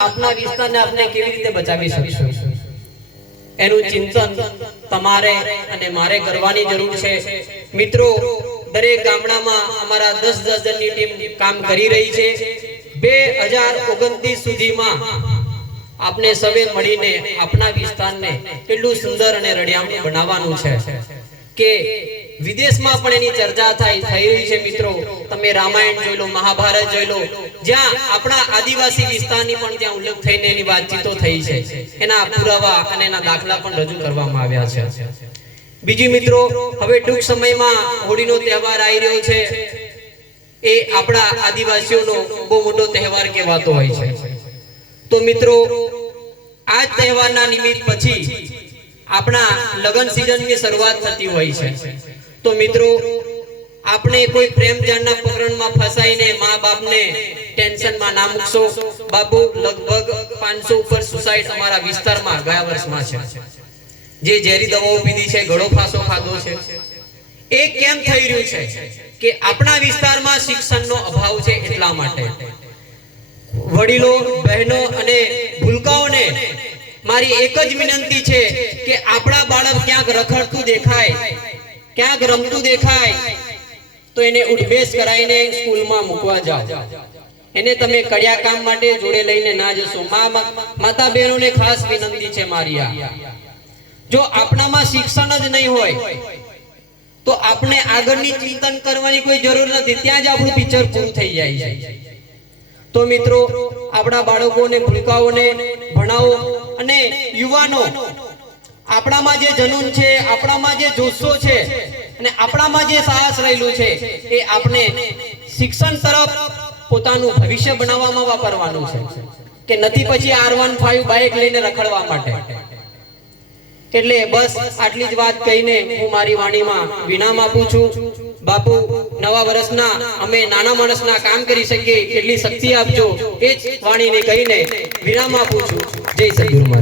આપના વિસ્તારને આપણે કેવી રીતે બચાવી શકશું એનું ચિંતન તમારે અને મારે કરવાની જરૂર છે। મિત્રો, દરેક ગામડામાં અમારા 10 જણની ટીમ કામ કરી રહી છે। 2029 સુધીમાં આપણે સવે મળીને આપના વિસ્તારને કેટલું સુંદર અને રળિયામણું બનાવવાનું છે કે વિદેશમાં પણ એની ચર્ચા થઈ રહી છે। મિત્રો, તમે રામાયણ જોઈ લો, મહાભારત જોઈ લો, જ્યાં આપણા આદિવાસી વિસ્તારની પણ ત્યાં ઉલ્લેખ થઈને એની વાતચીતો થઈ છે, એના પુરાવા અને એના દાખલા પણ રજૂ કરવામાં આવ્યા છે। બીજી મિત્રો, હવે ટૂંક સમયમાં હોળીનો તહેવાર આવી રહ્યો છે। એ આપણા આદિવાસીઓનો બહુ મોટો તહેવાર કહેવાતો હોય છે। તો મિત્રો, આ તહેવારના નિમિત્ત પછી આપણા લગ્ન સિઝનની શરૂઆત થતી હોય છે। તો મિત્રો, આપણે કોઈ પ્રેમ જાળના પ્રકરણમાં ફસાઈને મા બાપને ટેન્શનમાં ના મૂકશો। બાપુ, લગભગ 500 ઉપર સુસાઇડ અમારા વિસ્તારમાં ગયા વર્ષમાં છે। જે ઝેરી દવાઓ પીધી છે, ઘણો ફાંસો ખાધો છે। એ કેમ થઈ રહ્યું છે કે આપણા વિસ્તારમાં શિક્ષણનો અભાવ છે એટલા માટે। વડીલો, બહેનો અને ભૂલકાઓને મારી એક જ વિનંતી છે કે આપણા બાળક ક્યાંક રખડતું દેખાય, ક્યાંક રમતું દેખાય તો એને ઉઠબેસ કરાવીને સ્કૂલમાં મૂકવા જાઓ। એને તમે કડિયા કામ માટે જોડે લઈને ના જશો। માતા બહેનોને ખાસ વિનંતી છે મારી આ, જો આપણામાં શિક્ષણ જ નહીં હોય તો આપણે આગળની ચિંતન કરવાની કોઈ જરૂર નથી, ત્યાં જ આપણું પિક્ચર પૂરું થઈ જાય છે। તો મિત્રો, આપણા બાળકોને, ભૂલકાઓને ભણાવો અને યુવાનો, આપણામાં જે જનૂન છે, આપણામાં જે જોશો છે અને આપણામાં જે સાહસ રહેલું છે એ આપણે શિક્ષણ તરફ પોતાનું ભવિષ્ય બનાવવામાં વાપરવાનું છે કે નથી પછી R15 બાઇક લઈને રખડવા માટે। એટલે બસ આટલી જ વાત કહીને હું મારી વાણીમાં વિરામ આપું છું। બાપુ, નવા વર્ષના અમે નાના માણસના કામ કરી શકીએ એટલી શક્તિ આપજો, એ જ વાણીને કહીને વિરામ આપું છું। જય સદગુરુ મહારાજ।